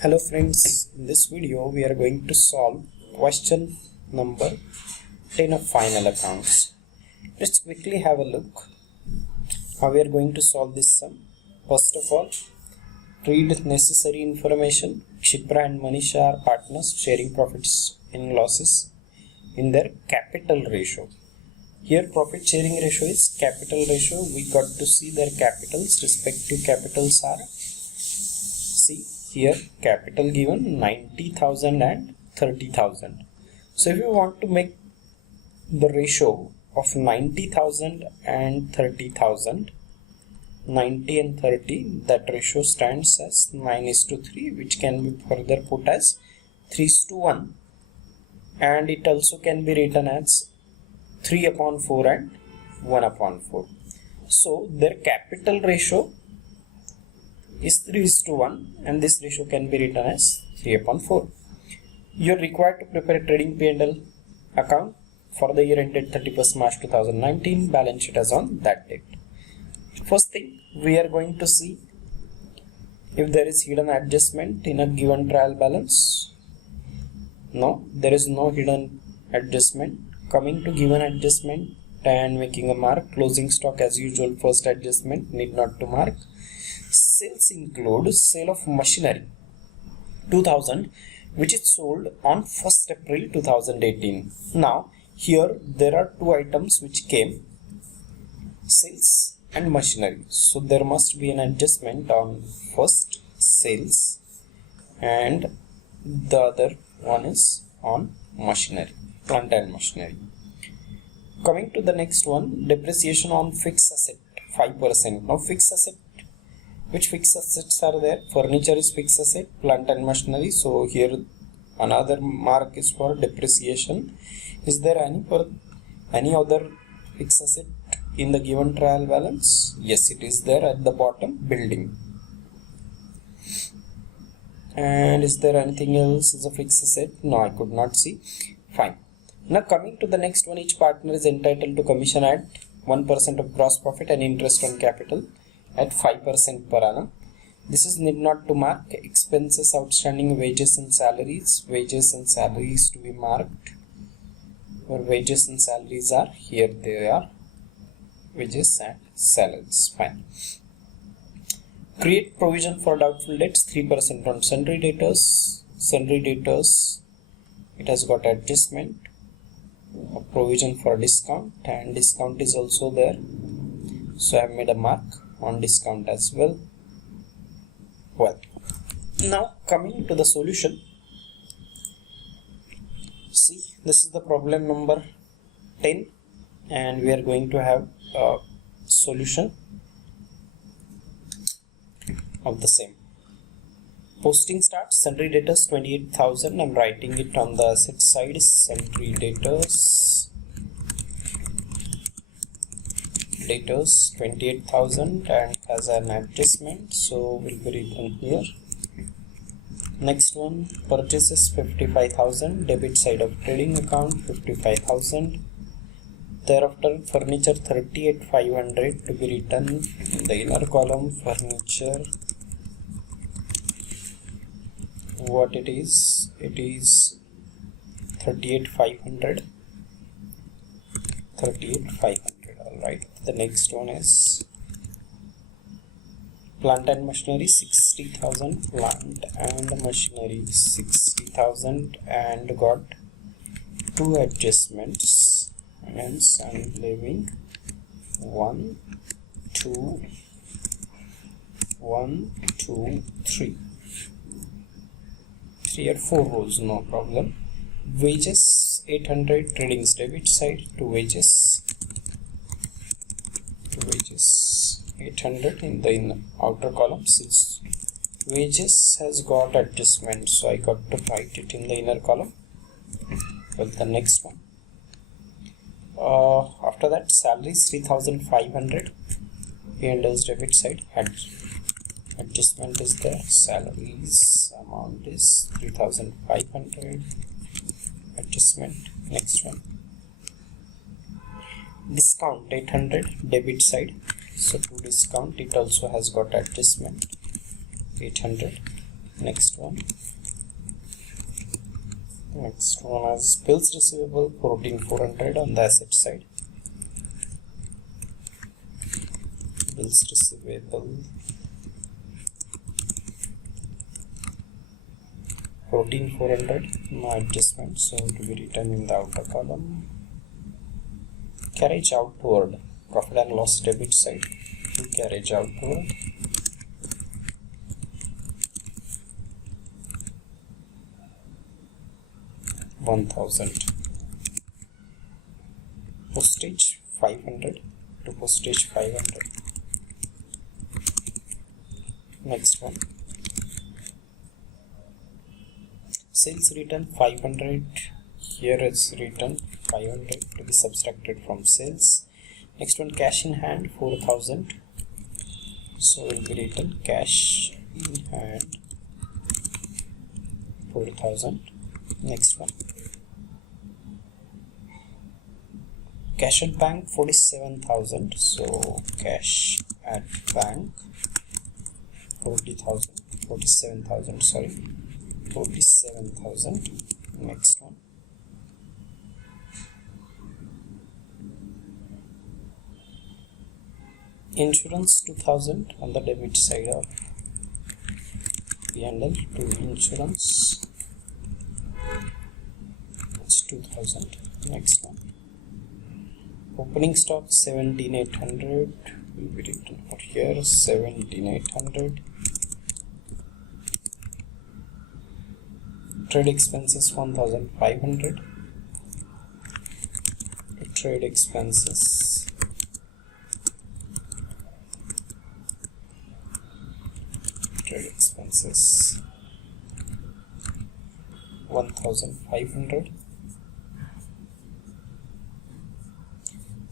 Hello friends, in this video we are going to solve question number 10 of final accounts. Let's quickly have a look how we are going to solve this sum. First of all, read necessary information. Kshipra and Manisha are partners sharing profits and losses in their capital ratio. Here profit sharing ratio is capital ratio. We got to see their capitals. Respective capitals are, see here, capital given 90,000 and 30,000. So if you want to make the ratio of 90,000 and 30,000, 90 and 30, that ratio stands as 9:3, which can be further put as 3:1, and it also can be written as 3/4 and 1/4. So their capital ratio is 3:1 and this ratio can be written as 3/4. You are required to prepare a trading P&L account for the year ended 31st March 2019, balance sheet as on that date. First thing, we are going to see if there is hidden adjustment in a given trial balance. No, there is no hidden adjustment. Coming to given adjustment and making a mark. Closing stock as usual, first adjustment, need not to mark. Sales include sale of machinery 2000, which is sold on 1st April 2018. Now here there are two items which came, sales and machinery, so there must be an adjustment on first sales and the other one is on machinery, plant and machinery. Coming to the next one, depreciation on fixed asset 5%. Now fixed asset, which fixed assets are there? Furniture is fixed asset, plant and machinery. So here another mark is for depreciation. Is there any other fixed asset in the given trial balance? Yes, it is there at the bottom, building. And is there anything else as a fixed asset? No, I could not see. Fine. Now coming to the next one, each partner is entitled to commission at 1% of gross profit and interest on capital at 5% per annum. This is need not to mark. Expenses outstanding, wages and salaries. Wages and salaries to be marked. Where wages and salaries are, here they are. Wages and salaries. Fine. Create provision for doubtful debts 3% on sundry debtors. Sundry debtors, it has got adjustment. A provision for discount, and discount is also there. So I have made a mark on discount as well. Well, now coming to the solution. See, this is the problem number 10 and we are going to have a solution of the same. Posting starts, sundry debtors 28,000. I'm writing it on the asset side. Sundry debtors 28,000 and has an adjustment, so will be written here. Next one, purchases 55,000, debit side of trading account 55,000. Thereafter furniture 38,500 to be written in the inner column. Furniture, what it is 38,500. Alright, the next one is plant and machinery 60,000. Plant and machinery 60,000 and got two adjustments, hence I am leaving 1, 2, 3. 3 or 4 rows, no problem. Wages 800, tradings debit side to wages 800 in the outer column. Since wages has got adjustment, so I got to write it in the inner column. Well, the next one, after that salaries 3,500, P&L's debit side, adjustment is there. Salaries amount is 3,500, adjustment. Next one, discount 800, debit side, so to discount it also has got adjustment 800. Next one is bills receivable 14,400 on the asset side. Bills receivable 14,400, no adjustment, so to be written in the outer column. Carriage outward, profit and loss debit side, to carriage outward. $1,000. Postage 500 to postage 500. Next one. Sales return 500. Here is written 500 to be subtracted from sales. Next one, cash in hand 4,000. So will be written cash in hand 4,000. Next one. Cash at bank 47,000. So cash at bank 47,000. Sorry, 47,000. Next one. Insurance 2,000 on the debit side of P&L to insurance. It's 2,000. Next one. Opening stock 17,800 will be written out here, 17,800. Trade expenses 1,500. Trade expenses 1,500.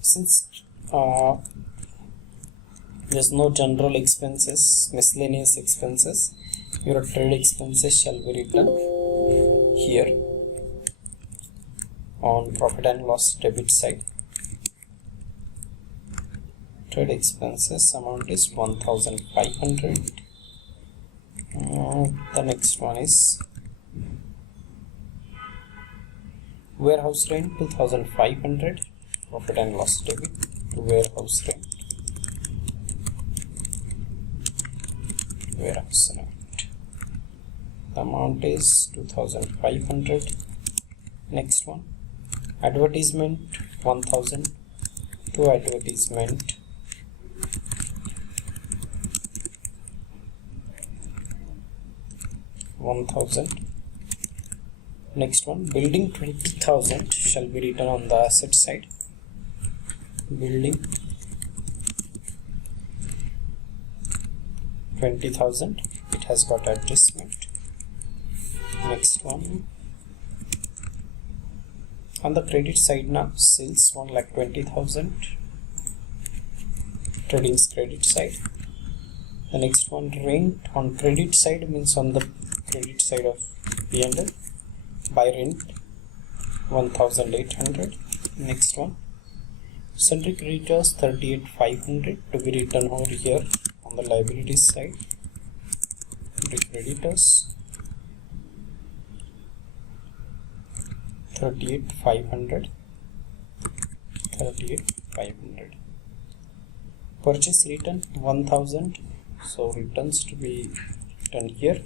Since there's no general expenses, miscellaneous expenses, your trade expenses shall be written here on profit and loss debit side. Trade expenses amount is 1,500. The next one is warehouse rent 2,500. Profit and loss debit to warehouse rent. Warehouse rent. The amount is 2,500. Next one. Advertisement 1,000 to advertisement. $1,000. Next one. Building 20,000 shall be written on the asset side. Building 20,000. It has got adjustment. Next one. On the credit side now, sales 1,20,000. Trading's credit side. The next one, rent on credit side means on the credit side of P&L. By rent 1,800. Next one. Sundry creditors 38,500 to be written over here on the liabilities side. Sundry creditors 38,500. Purchase return 1,000. So returns to be written here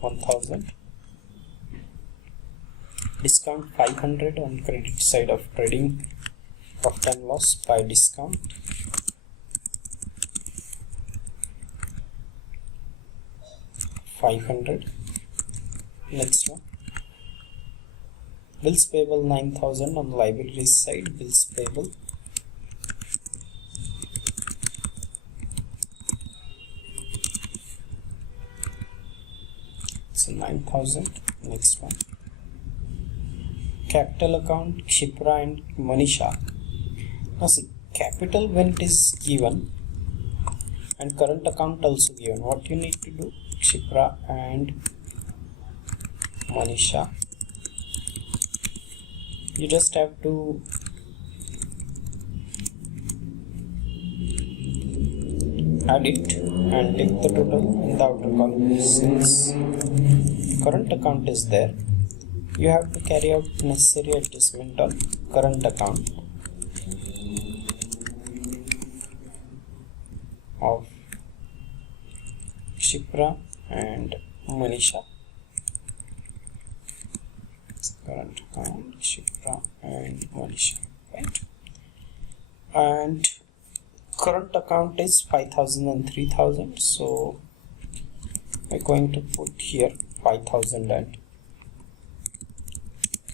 1,000. Discount 500 on credit side of trading. Profit and loss by discount. $500. Next one. Bills payable 9,000 on the liabilities side. Bills payable. So 9,000. Next one. Capital account Kshipra and Manisha. Now see, capital when it is given and current account also given, what you need to do, Kshipra and Manisha, you just have to add it and take the total in the outer column. Since current account is there, you have to carry out necessary adjustment on current account of Shipra and Manisha. Current account Shipra and Manisha, right? And current account is 5,000 and 3,000, so we're going to put here 5,000 and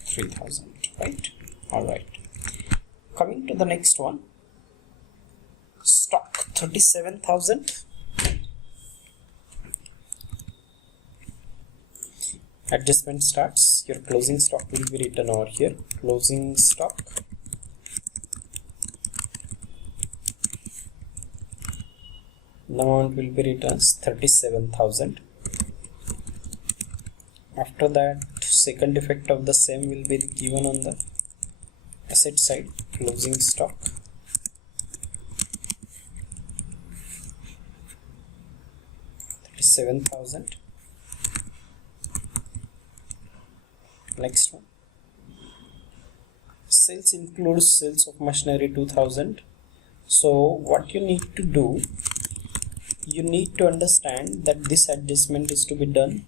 3,000, right? All right. Coming to the next one, stock 37,000. Adjustment starts. Your closing stock will be written over here. Closing stock the amount will be written as 37,000. After that, second effect of the same will be given on the asset side. Closing stock $37,000. Next one, sales includes sales of machinery 2,000. So what you need to do, you need to understand that this adjustment is to be done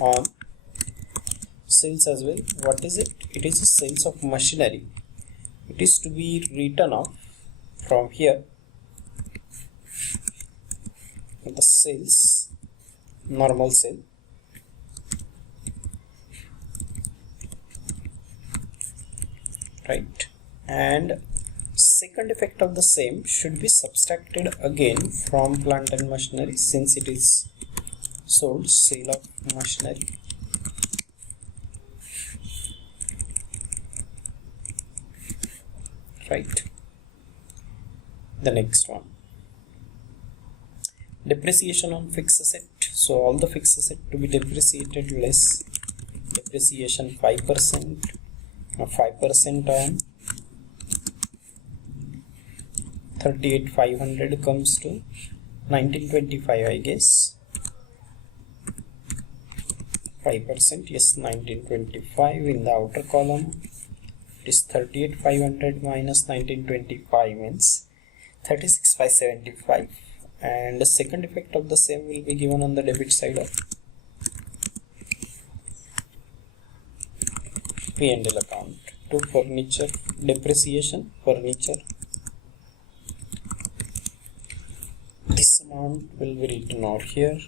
on sales as well. What is it? It is a sales of machinery. It is to be written off from here, the sales, normal sale, right? And second effect of the same should be subtracted again from plant and machinery, since it is sold, sale of machinery. Right. The next one, depreciation on fixed asset. So all the fixed asset to be depreciated less depreciation 5%. Now 5% on 38,500 comes to 1925, I guess. 5%, yes, 1925. In the outer column, it is 38,500 minus 1925 means 36,575. And the second effect of the same will be given on the debit side of P&L account. To furniture depreciation, furniture, this amount will be written over here.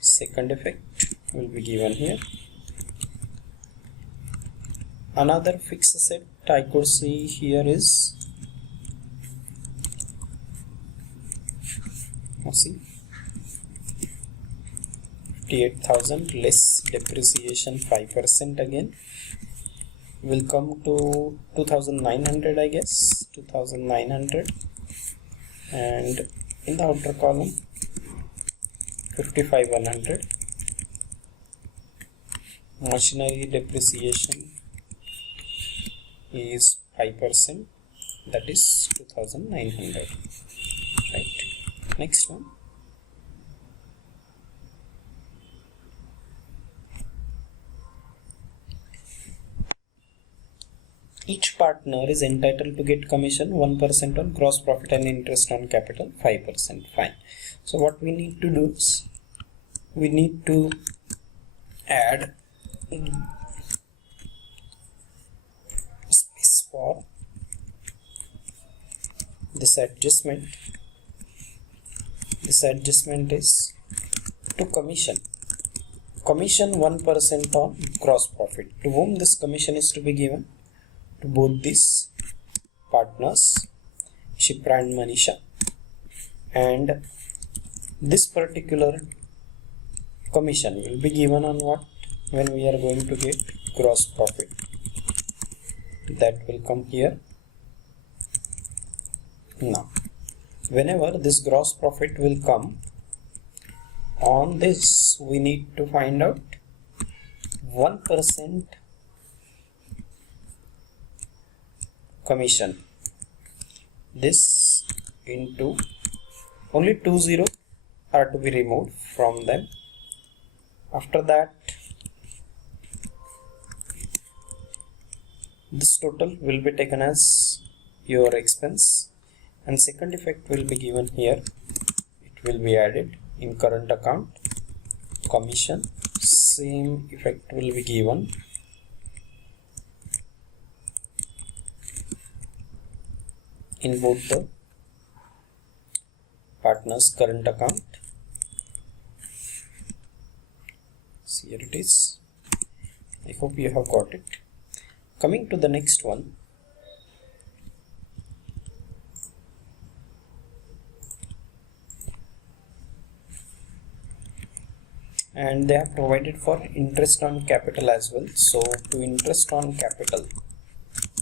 Second effect will be given here. Another fixed asset I could see here is, see, 58,000 less depreciation 5% again will come to 2,900, I guess, 2,900. And in the outer column 55,100. Machinery depreciation is 5%, that is 2,900, right? Next one, each partner is entitled to get commission 1% on gross profit and interest on capital 5%. Fine. So what we need to do is we need to add space for this adjustment. This adjustment is to commission 1% on gross profit. To whom this commission is to be given? To both these partners, Shipra and Manisha. And this particular commission will be given on what? When we are going to get gross profit. That will come here. Now, whenever this gross profit will come, on this we need to find out 1% commission. This into only 2 zeros are to be removed from them. After that, this total will be taken as your expense, and second effect will be given here. It will be added in current account. Commission, same effect will be given in both the partners' current account. So here it is. I hope you have got it. Coming to the next one, and they have provided for interest on capital as well. So to interest on capital,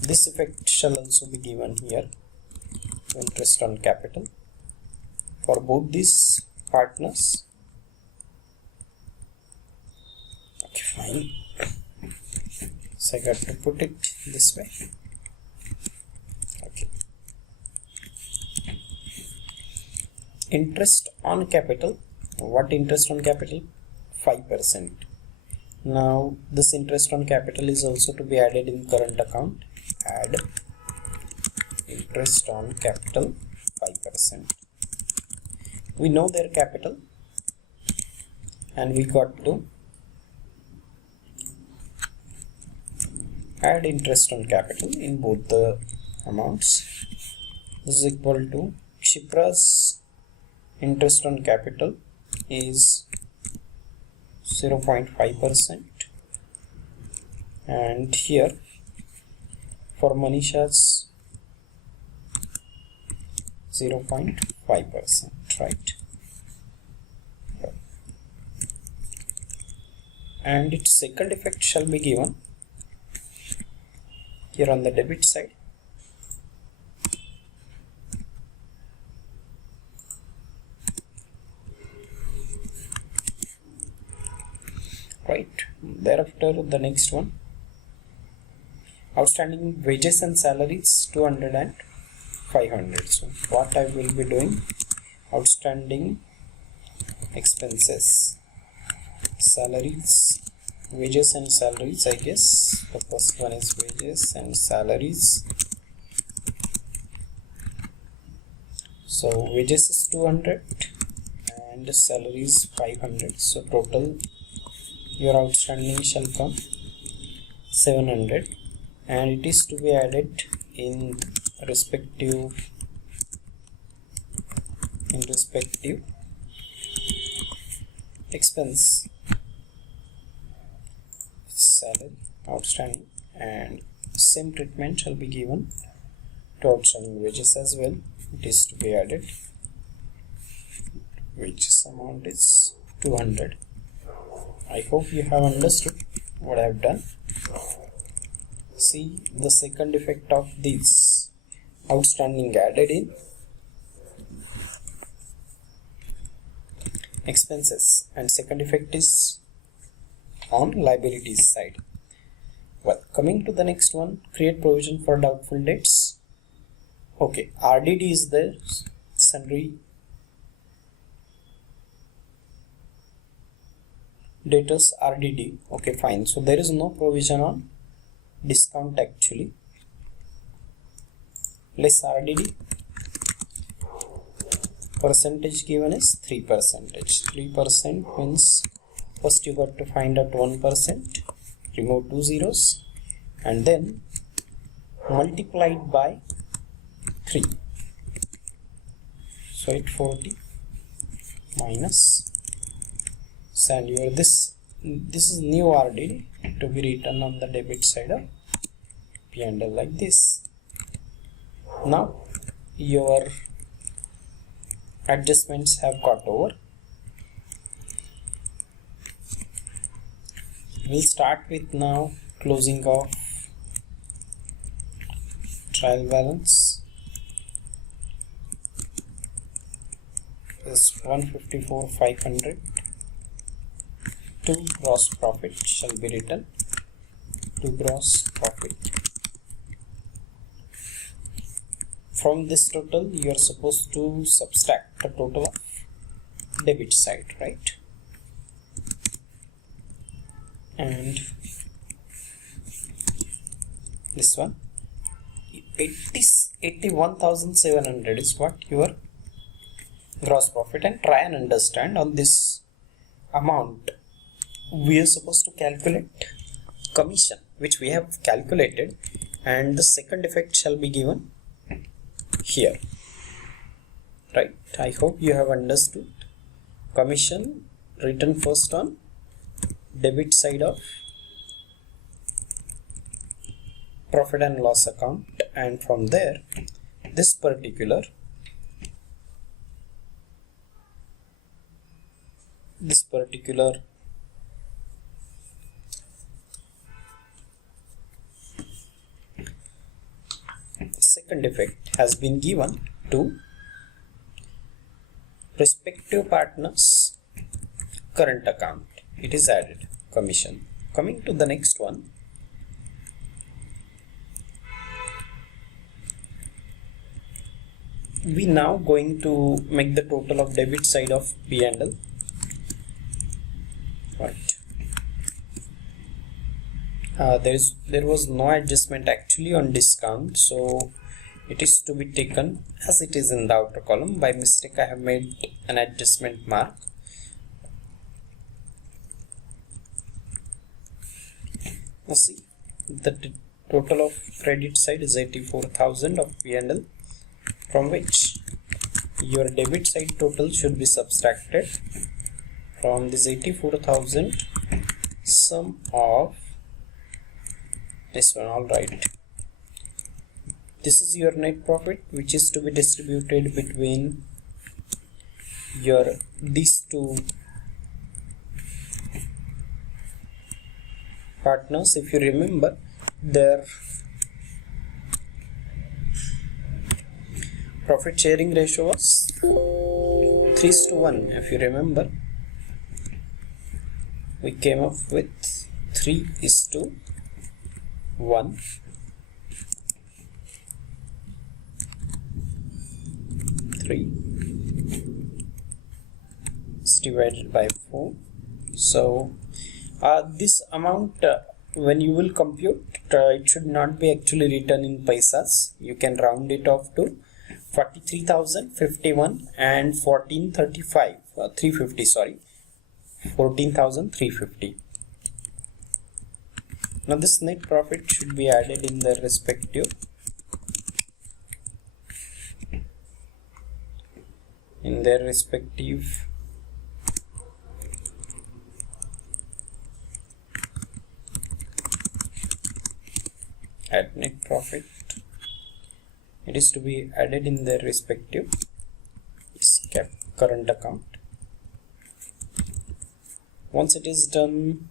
this effect shall also be given here. Interest on capital for both these partners. Okay, fine. So I got to put it this way. Okay. Interest on capital. What interest on capital? 5%. Now this interest on capital is also to be added in current account. Add interest on capital 5%. We know their capital, and we got to add interest on capital in both the amounts. This is equal to Kshipra's interest on capital is 0.5%, and here for Manisha's 0.5%, right? And its second effect shall be given here on the debit side. Right, thereafter the next one, outstanding wages and salaries 200 and 500. So what I will be doing, outstanding expenses, salaries, wages and salaries. I guess the first one is wages and salaries. So wages is 200 and salaries 500. So total your outstanding shall come 700, and it is to be added in respective expense, salary, outstanding, and same treatment shall be given to outstanding wages as well. It is to be added. Wages amount is 200. I hope you have understood what I have done. See the second effect of this outstanding added in expenses, and second effect is on liabilities side. Well, coming to the next one, create provision for doubtful debts. Okay, RDD is there, sundry debtors RDD. Okay, fine. So there is no provision on discount actually. Less RDD. Percentage given is 3%. 3% means first you got to find out 1%, remove 2 zeros, and then multiplied by 3. So 840 minus, and your this is new RDD to be written on the debit side of P&L like this. Now your adjustments have got over. We'll start with now closing of trial balance. This 154,500 to gross profit shall be written. To gross profit from this total you are supposed to subtract the total of debit side, right? And this one 81,700 is what your gross profit. And try and understand on this amount we are supposed to calculate commission, which we have calculated, and the second effect shall be given here, right? I hope you have understood. Commission written first on debit side of profit and loss account, and from there this particular second effect has been given to respective partners current account. It is added commission. Coming to the next one, we now going to make the total of debit side of P&L, right? There was no adjustment actually on discount, so it is to be taken as it is in the outer column. By mistake I have made an adjustment mark. Now see, the total of credit side is 84,000 of P&L, from which your debit side total should be subtracted from this 84,000 sum of this one. All right, this is your net profit, which is to be distributed between your these two partners. If you remember, their profit sharing ratio was 3:1. If you remember, we came up with 3:1. Three is divided by 4. So this amount, when you will compute, it should not be actually written in paisas. You can round it off to 43,051 and 1435 350, sorry, 14,350. Now this net profit should be added in the respective add net profit. It is to be added in their respective current account. Once it is done,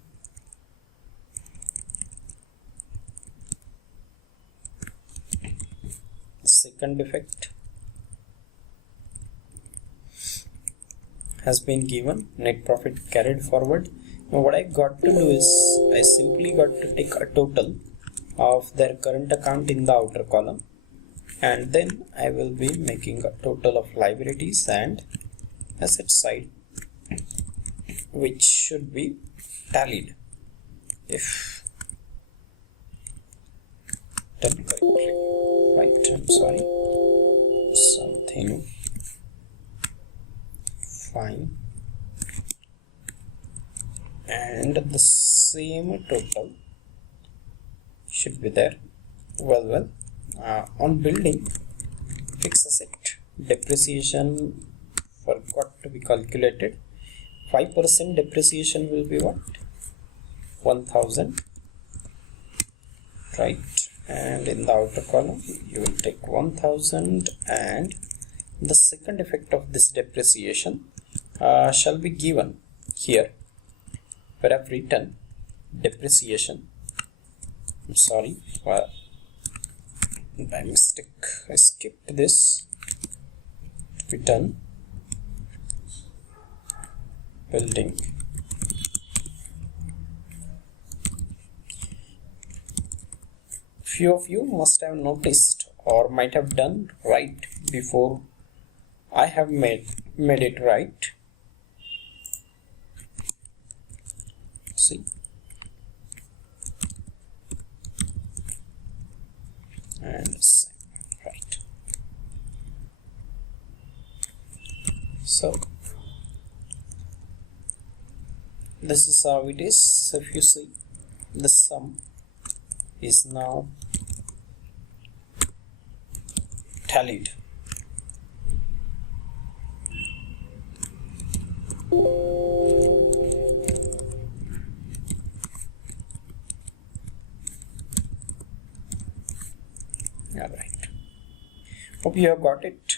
the second effect has been given, net profit carried forward. Now what I got to do is I simply got to take a total of their current account in the outer column, and then I will be making a total of liabilities and asset side, which should be tallied if done correctly. Right, I'm sorry, something fine. And the same total should be there. Well, on building, fixed asset depreciation forgot to be calculated. 5% depreciation will be what? 1,000, right? And in the outer column you will take 1,000, and the second effect of this depreciation shall be given here, where I've written depreciation. I'm sorry, by mistake I skipped this. To be done, building. Few of you must have noticed or might have done right before I have made it right. See, and right. So this is how it is. If you see, the sum is now tallied. All right. Hope you have got it.